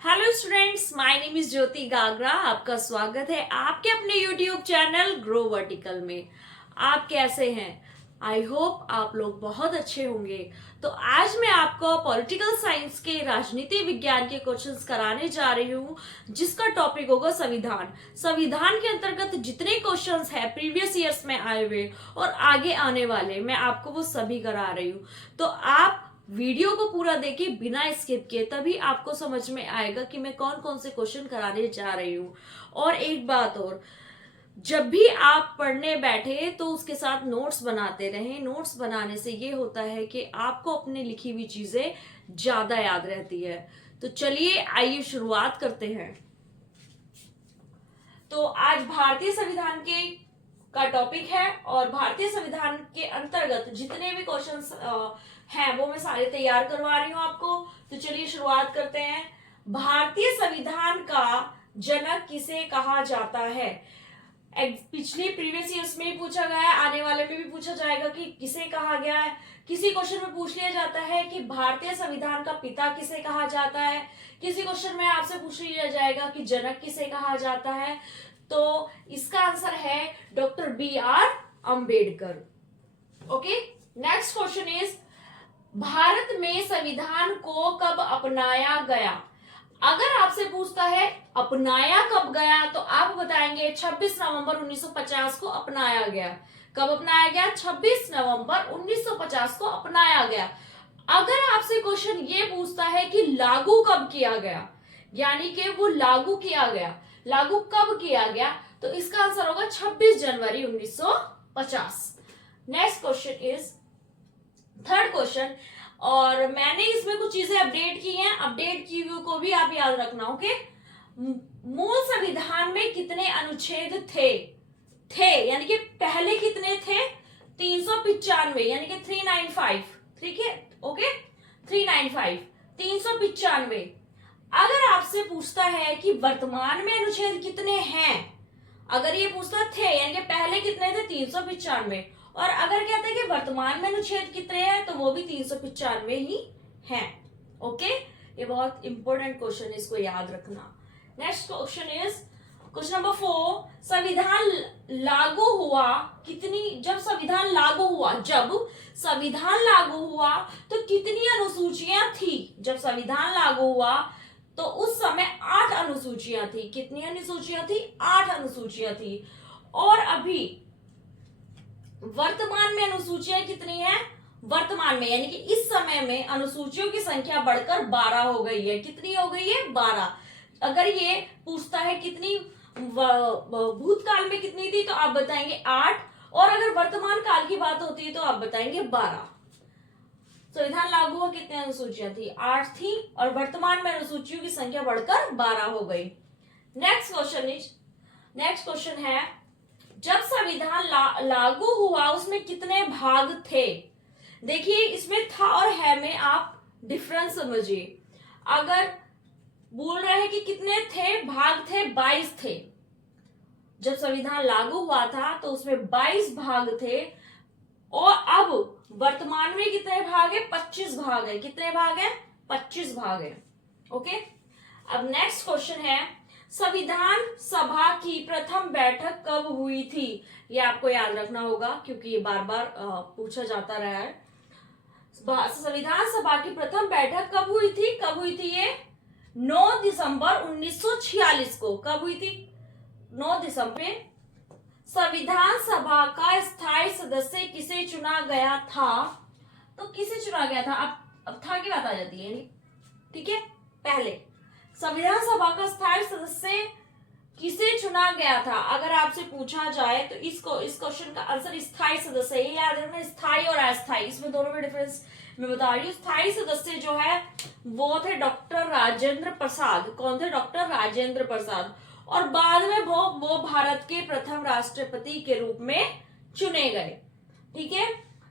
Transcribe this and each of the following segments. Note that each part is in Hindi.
Hello students, my name is Jyoti Gagra. आपका स्वागत है आपके अपने यूट्यूब चैनल ग्रो वर्टिकल में। आप कैसे हैं? आई होप आप लोग बहुत अच्छे होंगे। तो आज मैं आपको पॉलिटिकल साइंस के राजनीति विज्ञान के क्वेश्चंस कराने जा रही हूँ, जिसका टॉपिक होगा संविधान। संविधान के अंतर्गत जितने क्वेश्चंस है प्रीवियस ईयर्स में आए हुए और आगे आने वाले, मैं आपको वो सभी करा रही हूँ। तो आप वीडियो को पूरा देखिए बिना स्किप किए, तभी आपको समझ में आएगा कि मैं कौन कौन से क्वेश्चन कराने जा रही हूँ। और एक बात और, जब भी आप पढ़ने बैठे तो उसके साथ नोट्स बनाते रहें। नोट्स बनाने से ये होता है कि आपको अपनी लिखी हुई चीजें ज्यादा याद रहती है। तो चलिए आइए शुरुआत करते हैं। तो आज भारतीय संविधान के का टॉपिक है और भारतीय संविधान के अंतर्गत जितने भी क्वेश्चंस हैं वो मैं सारे तैयार करवा रही हूं आपको। तो चलिए शुरुआत करते हैं। भारतीय संविधान का जनक किसे कहा जाता है? पिछले प्रीवियस ईयर्स में ही पूछा गया है, आने वाले में भी पूछा जाएगा कि किसे कहा गया है। किसी क्वेश्चन में पूछ लिया जाता है कि भारतीय संविधान का पिता किसे कहा जाता है। किसी क्वेश्चन में आपसे पूछ लिया जाएगा कि जनक किसे कहा जाता है। तो इसका आंसर है doctor B.R. Ambedkar. Okay, next question is, Bharat में संविधान को कब अपनाया गया? अगर आपसे पूछता है अपनाया कब गया, तो आप बताएंगे 26 नवंबर 1950 को अपनाया गया। कब अपनाया गया? 26 नवंबर 1950 को अपनाया गया। अगर आपसे क्वेश्चन ये पूछता है कि लागू कब किया गया, यानी कि वो लागू किया गया, लागू कब किया गया, तो इसका आंसर होगा 26 जनवरी 1950। Next question is third question, और मैंने इसमें कुछ चीजें अपडेट की हैं, अपडेट की हुई को भी आप याद रखना। ओके, मूल संविधान में कितने अनुच्छेद थे यानी कि पहले कितने थे? 395, यानी कि 395। ठीक है, ओके, 395, 395। अगर आपसे पूछता है कि वर्तमान में अनुच्छेद कितने हैं, अगर ये पूछता थे यानी कि पहले कितने थे? 395। और अगर कहते हैं कि वर्तमान में अनुच्छेद कितने हैं, तो वो भी 395 ही हैं। ओके, ये बहुत इंपॉर्टेंट क्वेश्चन है, इसको याद रखना। Next question is question number 4, संविधान लागू हुआ जब संविधान लागू हुआ तो कितनी अनुसूचियां थी? जब संविधान लागू हुआ तो उस समय 8 अनुसूचियां थी। कितनी अनुसूचियां थी? 8 अनुसूचियां थी। और अभी वर्तमान में अनुसूचियां कितनी है? वर्तमान में यानी कि इस समय में अनुसूचियों की संख्या बढ़कर 12 हो गई है। कितनी हो गई है? 12। अगर ये पूछता है कितनी भूतकाल में कितनी थी, तो आप बताएंगे 8। और अगर वर्तमान काल की बात होती है तो आप बताएंगे 12। संविधान लागू हुआ कितनी अनुसूचियां थी? 8 थी, और वर्तमान में अनुसूचियों की संख्या बढ़कर 12 हो गई। नेक्स्ट क्वेश्चन है, जब संविधान लागू हुआ उसमें कितने भाग थे? देखिए, इसमें था और है में आप डिफरेंस समझिए। अगर बोल रहे हैं कि कितने थे भाग, थे 22 थे। जब संविधान लागू हुआ था तो उसमें 22 भाग थे, और अब वर्तमान में कितने भाग है? 25 भाग है। कितने भाग है? 25 भाग है। ओके, अब नेक्स्ट क्वेश्चन है, संविधान सभा की प्रथम बैठक कब हुई थी? ये आपको याद रखना होगा क्योंकि ये बार बार पूछा जाता रहा है। संविधान सभा की प्रथम बैठक कब हुई थी? ये 9 दिसंबर 1946 को। कब हुई थी? 9 दिसंबर। संविधान सभा का स्थायी सदस्य किसे चुना गया था? तो किसे चुना गया था? अब था की बात आ जाती है। ठीक है, पहले संविधान सभा का स्थायी सदस्य किसे चुना गया था? अगर आपसे पूछा जाए तो इस क्वेश्चन का आंसर स्थायी सदस्य। ये याद रखना, स्थायी और अस्थायी, इसमें दोनों में डिफरेंस मैं बता रही हूँ। स्थायी सदस्य जो है वो थे डॉक्टर राजेंद्र प्रसाद। कौन थे? डॉक्टर राजेंद्र प्रसाद। और बाद में वो भारत के प्रथम राष्ट्रपति के रूप में चुने गए। ठीक है,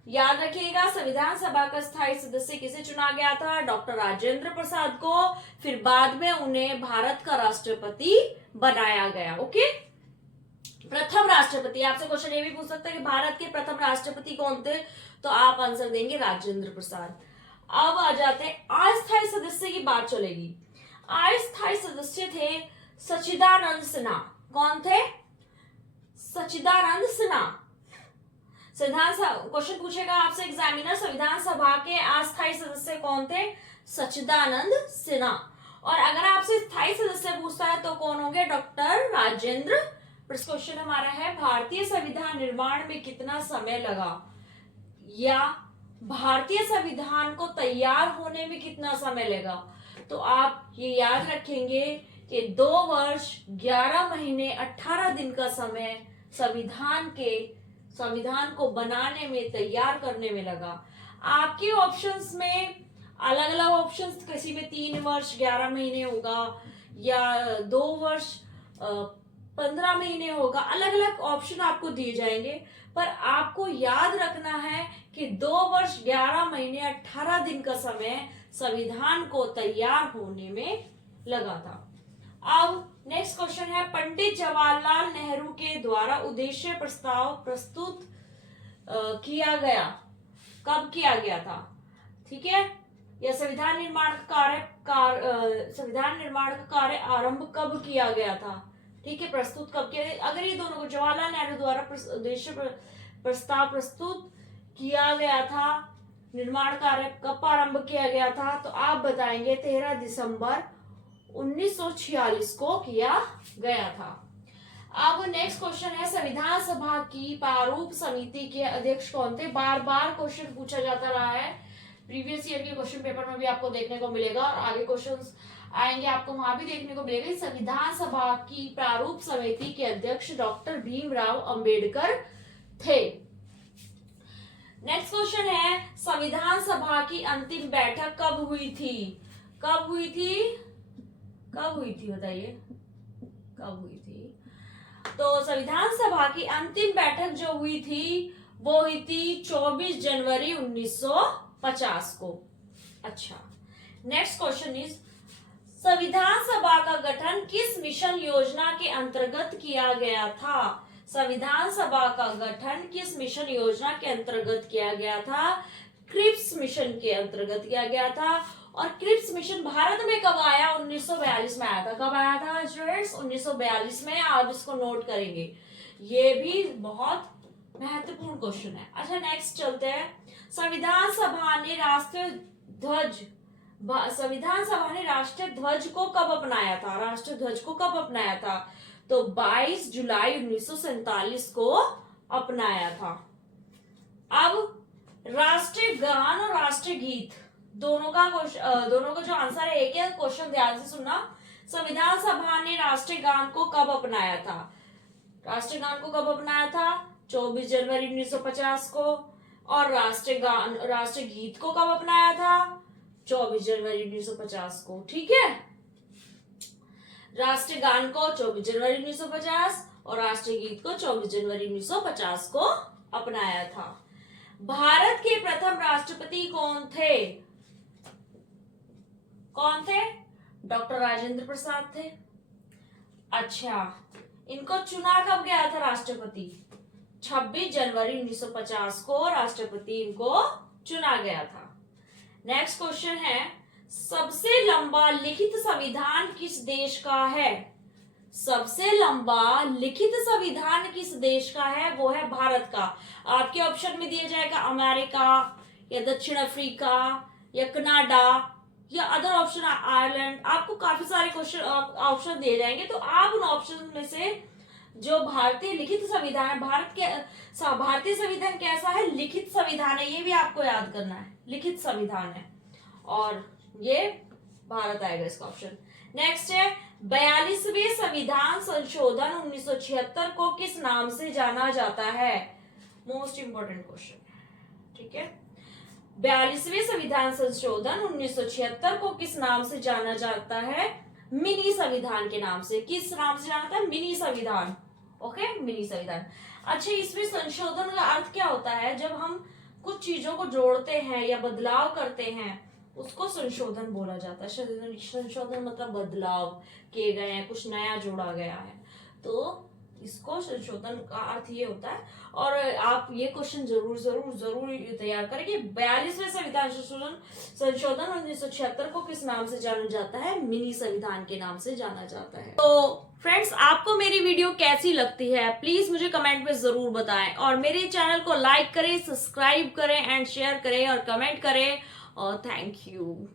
याद रखिएगा, संविधान सभा का स्थायी सदस्य किसे चुना गया था? डॉक्टर राजेंद्र प्रसाद को। फिर बाद में उन्हें भारत का राष्ट्रपति बनाया गया। ओके, प्रथम राष्ट्रपति। आपसे क्वेश्चन ये भी पूछ सकते हैं कि भारत के प्रथम राष्ट्रपति कौन थे, तो आप आंसर देंगे राजेंद्र प्रसाद। अब आ जाते हैं अस्थायी सदस्य की बात चलेगी। अस्थायी सदस्य थे सच्चिदानंद सिन्हा। कौन थे? सच्चिदानंद सिन्हा। संविधान क्वेश्चन पूछेगा आपसे एग्जामिनर, संविधान सभा के अस्थायी सदस्य कौन थे? सच्चिदानंद सिन्हा। और अगर आपसे स्थायी सदस्य पूछता है तो कौन होंगे? डॉक्टर राजेंद्र। क्वेश्चन हमारा है भारतीय संविधान निर्माण में कितना समय लगा, या भारतीय संविधान को तैयार होने में कितना समय लगा। तो आप ये याद रखेंगे कि 2 वर्ष 11 महीने 18 दिन का समय संविधान को बनाने में, तैयार करने में लगा। आपके ऑप्शंस में अलग अलग ऑप्शंस, किसी में 3 वर्ष 11 महीने होगा या 2 वर्ष 15 महीने होगा, अलग अलग ऑप्शन आपको दिए जाएंगे। पर आपको याद रखना है कि 2 वर्ष 11 महीने 18 दिन का समय संविधान को तैयार होने में लगा था। अब नेक्स्ट क्वेश्चन है, पंडित जवाहरलाल नेहरू के द्वारा उद्देश्य प्रस्ताव प्रस्तुत किया गया, कब किया गया था? ठीक है, यह संविधान निर्माण का कार्य आरंभ कब किया गया था? ठीक है, प्रस्तुत कब किया? अगर ये दोनों को जवाहरलाल नेहरू द्वारा उद्देश्य प्रस्ताव प्रस्तुत किया गया था, निर्माण कार्य कब आरंभ किया गया था, तो आप बताएंगे 13 दिसंबर 1946 को किया गया था। अब नेक्स्ट क्वेश्चन है, संविधान सभा की प्रारूप समिति के अध्यक्ष कौन थे? बार बार क्वेश्चन पूछा जाता रहा है, प्रीवियस ईयर के क्वेश्चन पेपर में भी आपको देखने को मिलेगा और आगे क्वेश्चंस आएंगे आपको वहां भी देखने को मिलेगा। संविधान सभा की प्रारूप समिति के अध्यक्ष डॉक्टर भीमराव अंबेडकर थे। नेक्स्ट क्वेश्चन है, संविधान सभा की अंतिम बैठक कब हुई थी? कब हुई थी? कब हुई थी बताइए, कब हुई थी? तो संविधान सभा की अंतिम बैठक जो हुई थी वो हुई थी 24 जनवरी 1950 को। अच्छा, नेक्स्ट क्वेश्चन इज, संविधान सभा का गठन किस मिशन योजना के अंतर्गत किया गया था? संविधान सभा का गठन किस मिशन योजना के अंतर्गत किया गया था? क्रिप्स मिशन के अंतर्गत किया गया था। और क्रिप्स मिशन भारत में कब आया? 1942 में आया था। कब आया था स्टूडेंट्स? 1942 में। आप इसको नोट करेंगे, ये भी बहुत महत्वपूर्ण क्वेश्चन है। अच्छा, नेक्स्ट चलते हैं, संविधान सभा ने राष्ट्रीय ध्वज को कब अपनाया था? राष्ट्रीय ध्वज को कब अपनाया था? तो 22 जुलाई 1947 को अपनाया था। अब राष्ट्रीय गान और राष्ट्रीय गीत दोनों का जो आंसर है एक है। क्वेश्चन ध्यान से सुनना, संविधान सभा ने राष्ट्रीय गान को कब अपनाया था? राष्ट्रीय गान को कब अपनाया था? 24 जनवरी 1950 को। और राष्ट्रीय गीत को कब अपनाया था? 24 जनवरी 1950 को। ठीक है, राष्ट्रीय गान को 24 जनवरी 1950 और राष्ट्रीय गीत को 24 जनवरी 1950 को अपनाया था। भारत के प्रथम राष्ट्रपति कौन थे? कौन थे? डॉक्टर राजेंद्र प्रसाद थे। अच्छा, इनको चुना कब गया था राष्ट्रपति? 26 जनवरी 1950 को राष्ट्रपति इनको चुना गया था। नेक्स्ट क्वेश्चन है, सबसे लंबा लिखित संविधान किस देश का है? सबसे लंबा लिखित संविधान किस देश का है? वो है भारत का। आपके ऑप्शन में दिया जाएगा अमेरिका या दक्षिण अफ्रीका या कनाडा या अदर ऑप्शन आयरलैंड। आपको काफी सारे क्वेश्चन ऑप्शन दिए जाएंगे, तो आप उन ऑप्शन में से जो भारतीय लिखित संविधान है, भारतीय संविधान कैसा है? लिखित संविधान है, ये भी आपको याद करना है, लिखित संविधान है और ये भारत आएगा इसका ऑप्शन। नेक्स्ट है, 42वें संविधान संशोधन 1976 को किस नाम से जाना जाता है? Most important question. ठीक है, 42वें संविधान संशोधन 1976 को किस नाम से जाना जाता है? मिनी संविधान के नाम से। किस नाम से जाना जाता है? मिनी संविधान। ओके, मिनी संविधान। अच्छा, इसमें संशोधन का अर्थ क्या होता है? जब हम कुछ चीजों को जोड़ते हैं या बदलाव करते हैं उसको संशोधन बोला जाता है। संशोधन मतलब बदलाव किए गए हैं, कुछ नया जोड़ा गया है, तो इसको संशोधन का अर्थ ये होता है। और आप ये क्वेश्चन जरूर जरूर जरूर तैयार करें कि 42वें संविधान संशोधन 1976 को किस नाम से जाना जाता है? मिनी संविधान के नाम से जाना जाता है। तो फ्रेंड्स, आपको मेरी वीडियो कैसी लगती है प्लीज मुझे कमेंट में जरूर बताएं, और मेरे चैनल को लाइक करें, सब्सक्राइब करें एंड शेयर करें और कमेंट करें। और थैंक यू।